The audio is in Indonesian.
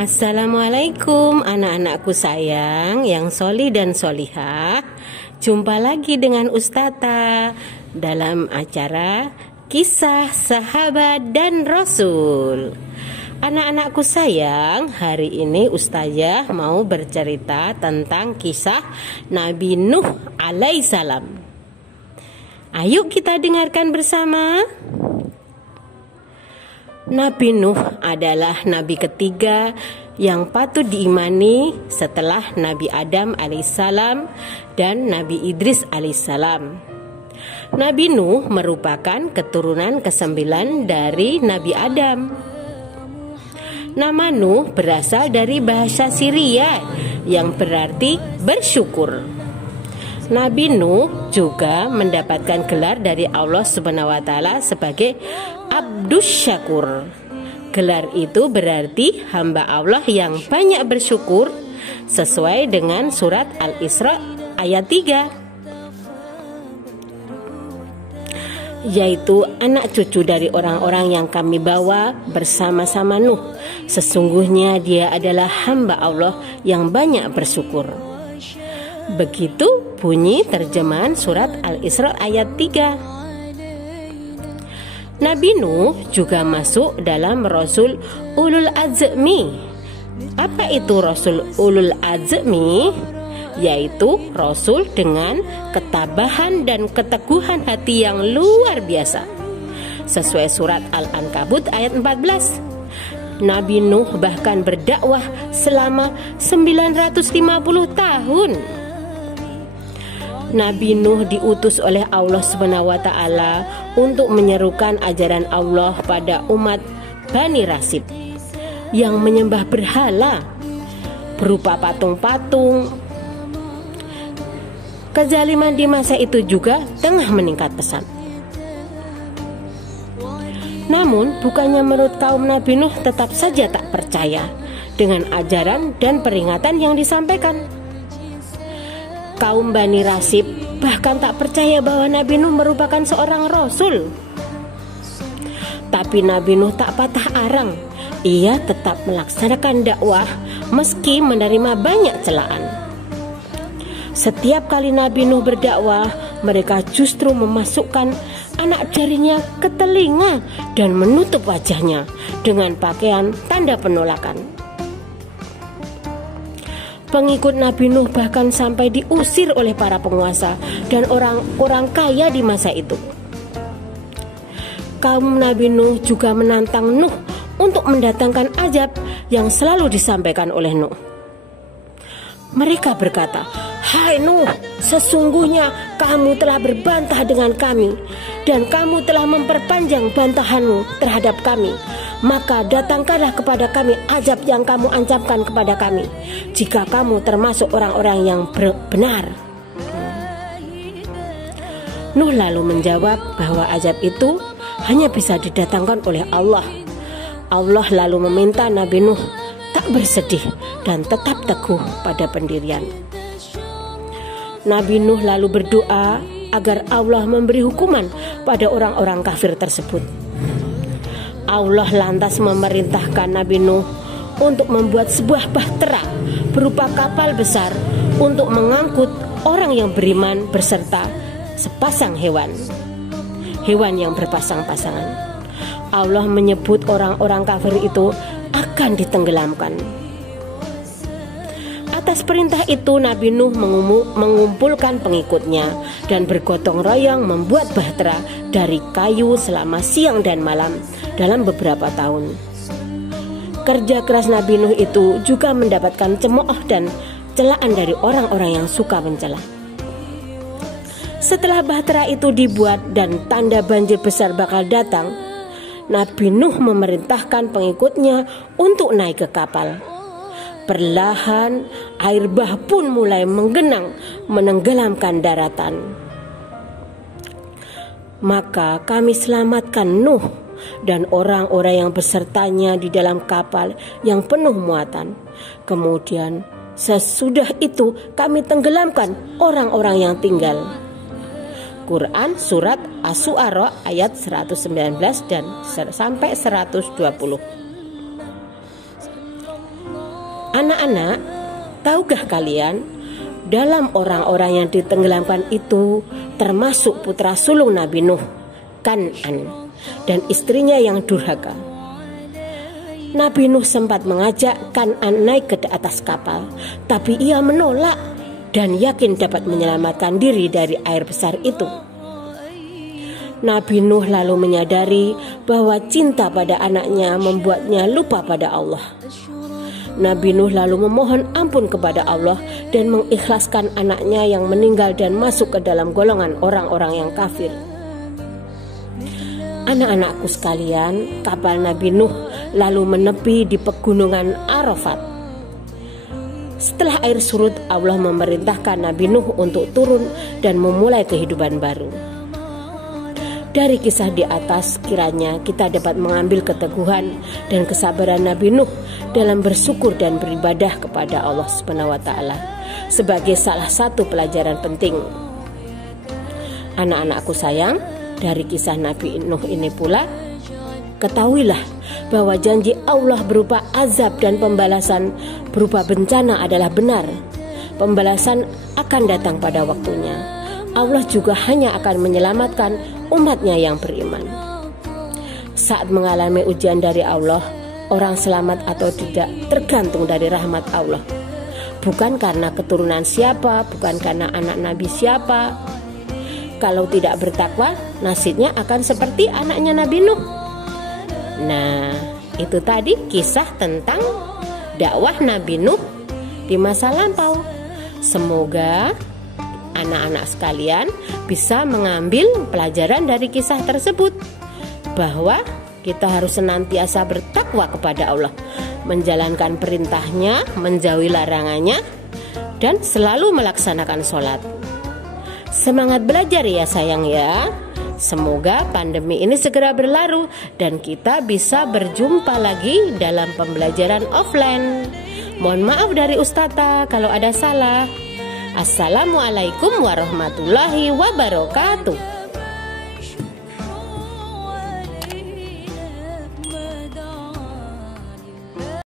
Assalamualaikum anak-anakku sayang yang soli dan solihah. Jumpa lagi dengan Ustazah dalam acara Kisah Sahabat dan Rasul. Anak-anakku sayang, hari ini Ustazah mau bercerita tentang kisah Nabi Nuh alaihissalam. Ayo kita dengarkan bersama. Nabi Nuh adalah nabi ketiga yang patut diimani setelah Nabi Adam alaihissalam dan Nabi Idris alaihissalam. Nabi Nuh merupakan keturunan ke-9 dari Nabi Adam. Nama Nuh berasal dari bahasa Syria yang berarti bersyukur. Nabi Nuh juga mendapatkan gelar dari Allah Subhanahu wa taala sebagai Abdus Syakur. Gelar itu berarti hamba Allah yang banyak bersyukur sesuai dengan surat Al-Isra ayat 3. Yaitu anak cucu dari orang-orang yang kami bawa bersama-sama Nuh. Sesungguhnya dia adalah hamba Allah yang banyak bersyukur. Begitu bunyi terjemahan surat Al-Isra ayat 3. Nabi Nuh juga masuk dalam Rasul Ulul Azmi. Apa itu Rasul Ulul Azmi? Yaitu Rasul dengan ketabahan dan keteguhan hati yang luar biasa. Sesuai surat Al-Ankabut ayat 14. Nabi Nuh bahkan berdakwah selama 950 tahun. Nabi Nuh diutus oleh Allah Subhanahu wa taala untuk menyerukan ajaran Allah pada umat Bani Rasib yang menyembah berhala berupa patung-patung. Kezaliman di masa itu juga tengah meningkat pesat. Namun bukannya menurut kaum Nabi Nuh tetap saja tak percaya dengan ajaran dan peringatan yang disampaikan. Kaum Bani Rasib bahkan tak percaya bahwa Nabi Nuh merupakan seorang Rasul. Tapi Nabi Nuh tak patah arang. Ia tetap melaksanakan dakwah meski menerima banyak celaan. Setiap kali Nabi Nuh berdakwah, mereka justru memasukkan anak jarinya ke telinga dan menutup wajahnya dengan pakaian tanda penolakan. Pengikut Nabi Nuh bahkan sampai diusir oleh para penguasa dan orang-orang kaya di masa itu. Kaum Nabi Nuh juga menantang Nuh untuk mendatangkan azab yang selalu disampaikan oleh Nuh. Mereka berkata, "Hai Nuh, sesungguhnya kamu telah berbantah dengan kami dan kamu telah memperpanjang bantahanmu terhadap kami. Maka datangkanlah kepada kami azab yang kamu ancamkan kepada kami, jika kamu termasuk orang-orang yang benar." Nuh lalu menjawab bahwa azab itu hanya bisa didatangkan oleh Allah. Allah lalu meminta Nabi Nuh tak bersedih dan tetap teguh pada pendirian. Nabi Nuh lalu berdoa agar Allah memberi hukuman pada orang-orang kafir tersebut. Allah lantas memerintahkan Nabi Nuh untuk membuat sebuah bahtera berupa kapal besar untuk mengangkut orang yang beriman beserta sepasang hewan yang berpasang-pasangan. Allah menyebut orang-orang kafir itu akan ditenggelamkan. Atas perintah itu Nabi Nuh mengumpulkan pengikutnya dan bergotong royong membuat bahtera dari kayu selama siang dan malam dalam beberapa tahun. Kerja keras Nabi Nuh itu juga mendapatkan cemooh dan celaan dari orang-orang yang suka mencela. Setelah bahtera itu dibuat dan tanda banjir besar bakal datang, Nabi Nuh memerintahkan pengikutnya untuk naik ke kapal. Perlahan air bah pun mulai menggenang menenggelamkan daratan. Maka kami selamatkan Nuh dan orang-orang yang besertanya di dalam kapal yang penuh muatan. Kemudian sesudah itu kami tenggelamkan orang-orang yang tinggal. Quran surat Asy-Syu'ara ayat 119 dan sampai 120. Anak-anak, tahukah kalian, dalam orang-orang yang ditenggelamkan itu termasuk putra sulung Nabi Nuh, Kan'an, dan istrinya yang durhaka. Nabi Nuh sempat mengajak Kan'an naik ke atas kapal, tapi ia menolak dan yakin dapat menyelamatkan diri dari air besar itu. Nabi Nuh lalu menyadari bahwa cinta pada anaknya membuatnya lupa pada Allah. Nabi Nuh lalu memohon ampun kepada Allah dan mengikhlaskan anaknya yang meninggal dan masuk ke dalam golongan orang-orang yang kafir. Anak-anakku sekalian, kapal Nabi Nuh lalu menepi di pegunungan Arafat. Setelah air surut, Allah memerintahkan Nabi Nuh untuk turun dan memulai kehidupan baru. Dari kisah di atas, kiranya kita dapat mengambil keteguhan dan kesabaran Nabi Nuh dalam bersyukur dan beribadah kepada Allah Subhanahu wa taala sebagai salah satu pelajaran penting. Anak-anakku sayang, dari kisah Nabi Nuh ini pula, ketahuilah bahwa janji Allah berupa azab dan pembalasan berupa bencana adalah benar. Pembalasan akan datang pada waktunya. Allah juga hanya akan menyelamatkan umatnya yang beriman. Saat mengalami ujian dari Allah, orang selamat atau tidak tergantung dari rahmat Allah. Bukan karena keturunan siapa, bukan karena anak Nabi siapa. Kalau tidak bertakwa, nasibnya akan seperti anaknya Nabi Nuh. Nah, itu tadi kisah tentang dakwah Nabi Nuh di masa lampau. Semoga anak-anak sekalian bisa mengambil pelajaran dari kisah tersebut, bahwa kita harus senantiasa bertakwa kepada Allah, menjalankan perintahnya, menjauhi larangannya, dan selalu melaksanakan sholat. Semangat belajar ya sayang ya. Semoga pandemi ini segera berlalu dan kita bisa berjumpa lagi dalam pembelajaran offline. Mohon maaf dari Ustazah kalau ada salah. Assalamualaikum warahmatullahi wabarakatuh.